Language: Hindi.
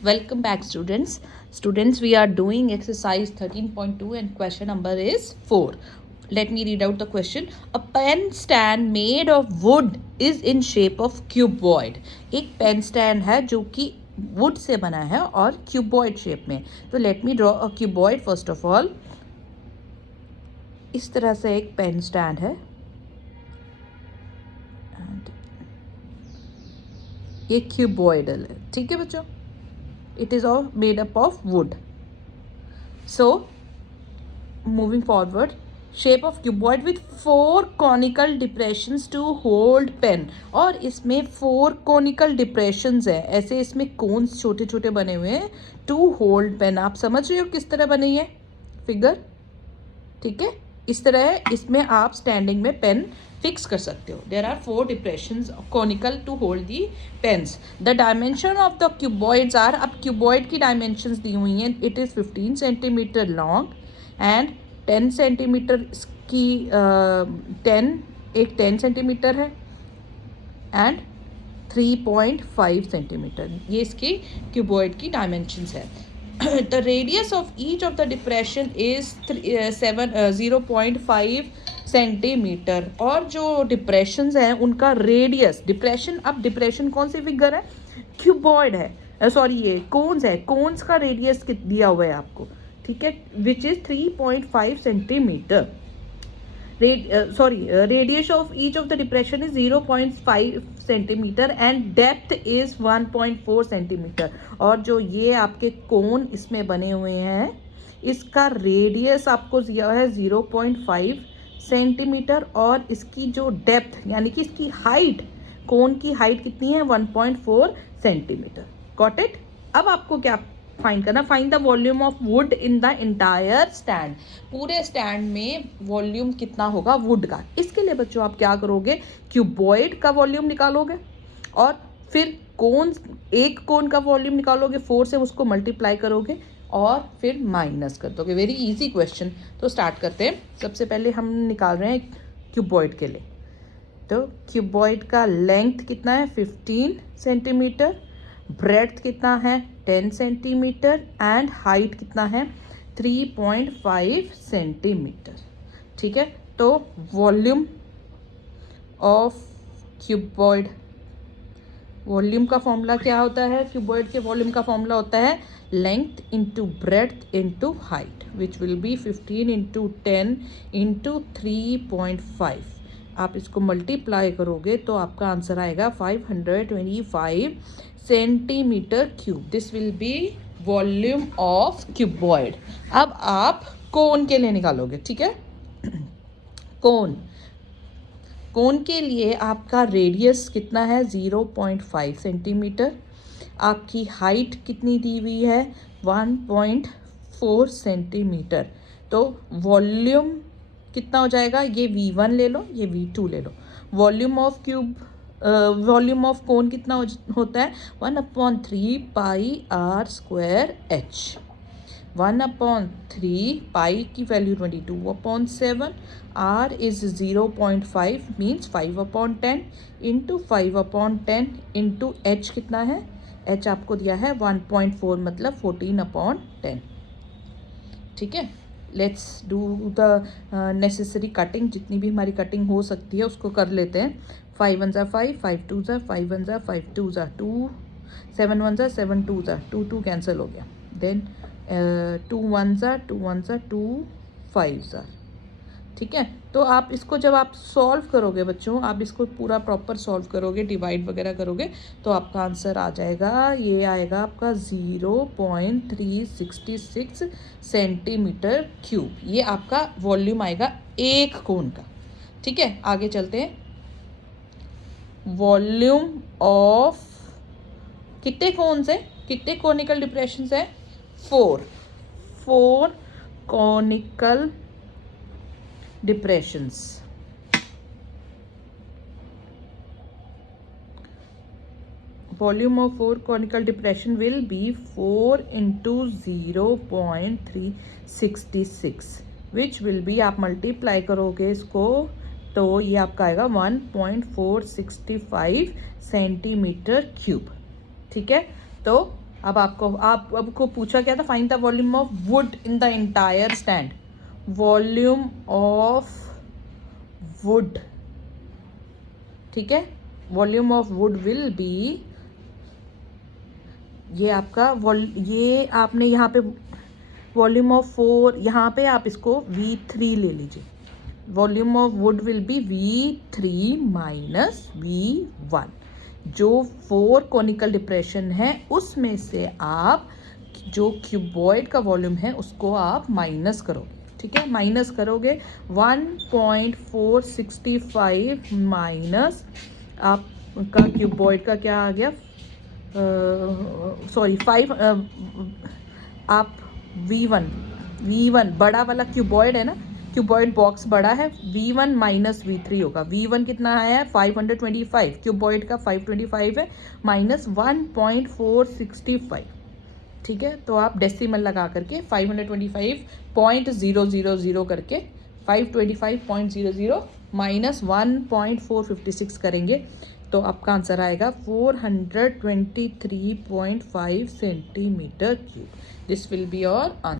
Welcome back, students. Students, we are doing exercise 13.2 and question number is 4. Let me read out the question. A pen stand made of wood is in shape of cuboid. एक पेन स्टैंड है जो कि वुड से बना है और क्यूबॉइड शेप में. तो let me draw a cuboid first of all. इस तरह से एक पेन स्टैंड है. ये क्यूबॉइडल है. ठीक है बच्चों, it is all made up of wood. So moving forward, shape of cuboid with 4 conical depressions to hold pen. और इसमें 4 conical depressions है, ऐसे इसमें कोन्स छोटे छोटे बने हुए हैं to hold pen. आप समझ रहे हो किस तरह बनी है फिगर? ठीक है, इस तरह है. इसमें आप स्टैंडिंग में पेन फिक्स कर सकते हो. There are 4 depressions conical to hold the pens. The dimension of the cuboids are, अब क्यूबॉइड की डायमेंशंस दी हुई हैं. It is 15 centimetre long and 10 centimetre की 10 सेंटीमीटर है एंड 3.5 सेंटीमीटर. ये इसकी क्यूबॉइड की डायमेंशंस है. The radius of each of the depression is 0.5 centimetre. और जो डिप्रेशंस हैं उनका रेडियस, डिप्रेशन, अब डिप्रेशन कौन सी फिगर है? क्यूबॉइड है, सॉरी ये कोन्स है. कोन्स का रेडियस दिया हुआ है आपको, ठीक है, which is 3.5 centimetre. Radius of each of the depression is 0.5 centimetre and depth is 1.4 centimetre. और जो ये आपके कोन इसमें बने हुए हैं इसका रेडियस आपको दिया है 0.5 सेंटीमीटर और इसकी जो डेप्थ यानी कि इसकी हाइट, कोन की हाइट कितनी है? 1.4 सेंटीमीटर. Got it? अब आपको क्या फाइंड करना? Find the volume of would in the entire stand. पूरे स्टैंड में वॉल्यूम कितना होगा वुड का. इसके लिए बच्चों आप क्या करोगे? क्यूबॉइड का वॉल्यूम निकालोगे और फिर कोन, एक कोन का वॉल्यूम निकालोगे, 4 से उसको मल्टीप्लाई करोगे और फिर माइनस कर दोगे. Very easy question. तो स्टार्ट करते हैं. सबसे पहले हम निकाल रहे हैं क्यूबॉइड के लिए. तो क्यूबॉइड का लेंथ कितना है? 15 सेंटीमीटर. ब्रेड्थ कितना है? 10 सेंटीमीटर एंड हाइट कितना है? 3.5 सेंटीमीटर. ठीक है, तो वॉल्यूम ऑफ क्यूबॉइड, वॉल्यूम का फॉर्मूला क्या होता है? क्यूबॉइड के वॉल्यूम का फॉर्मूला होता है length into breadth into height, which will be 15 into 10 into 3.5. आप इसको मल्टीप्लाई करोगे तो आपका आंसर आएगा 525 centimetre cube. This will be volume of cuboid. अब आप कोन के लिए निकालोगे. ठीक है, कोन के लिए आपका रेडियस कितना है? 0.5 सेंटीमीटर. आपकी हाइट कितनी दी हुई है? 1.4 सेंटीमीटर. तो वॉल्यूम कितना हो जाएगा? ये V1 ले लो, ये V2 ले लो. Volume of cube, volume of cone कितना होता है? 1/3 pi r square h. 1/3 pi की value 22/7. r is 0.5 means 5/10 into 5/10 into h कितना है? h आपको दिया है 1.4 मतलब 14/10. ठीक है, let's do the necessary cutting. जितनी भी हमारी कटिंग हो सकती है उसको कर लेते हैं. 5 1 5, 5 2 5 1 5 2 2, 7 1 7 2 2 2 कैंसिल हो गया. देन 2 1 2 1 2 5. ठीक है, तो आप इसको जब आप सॉल्व करोगे बच्चों, आप इसको पूरा प्रॉपर सॉल्व करोगे, डिवाइड वगैरह करोगे तो आपका आंसर आ जाएगा, ये आएगा आपका 0.366 सेंटीमीटर क्यूब. ये आपका वॉल्यूम आएगा एक कोन का. ठीक है, आगे चलते हैं. वॉल्यूम ऑफ कितने कोन्स है? कितने कॉनिकल डिप्रेशंस है? 4 conical depressions. Volume of 4 conical depression will be 4 into 0.366, which will be, आप मल्टीप्लाई करोगे इसको तो ये आपका आएगा 1.465 सेंटीमीटर क्यूब. ठीक है, तो अब आपको पूछा क्या था, find the volume of would in the entire stand. Volume of would, ठीक है, volume of would will be, ये आपका ये आपने यहाँ पे वॉल्यूम ऑफ 4, यहाँ पे आप इसको V3 ले लीजिए। Volume of would will be V3 minus V1। जो 4 कोनिकल डिप्रेशन है उसमें से आप जो क्यूबॉइड का वॉल्यूम है उसको आप माइनस करोगे, ठीक है, माइनस करोगे 1.465 माइनस आपका क्यूबॉइड का क्या आ गया, सॉरी 5, आप V1 बड़ा वाला क्यूबॉइड है ना, क्यूबॉइड बॉक्स बड़ा है, V1 माइनस V3 होगा। V1 कितना आया है 525, क्यूबॉइड का 525 है, माइनस 1.465, ठीक है। तो आप डेसिमल लगा करके 525.000 करके 525.00 माइनस 1.456 करेंगे तो आपका आंसर आएगा 423.5 centimetre cube. This will be your answer.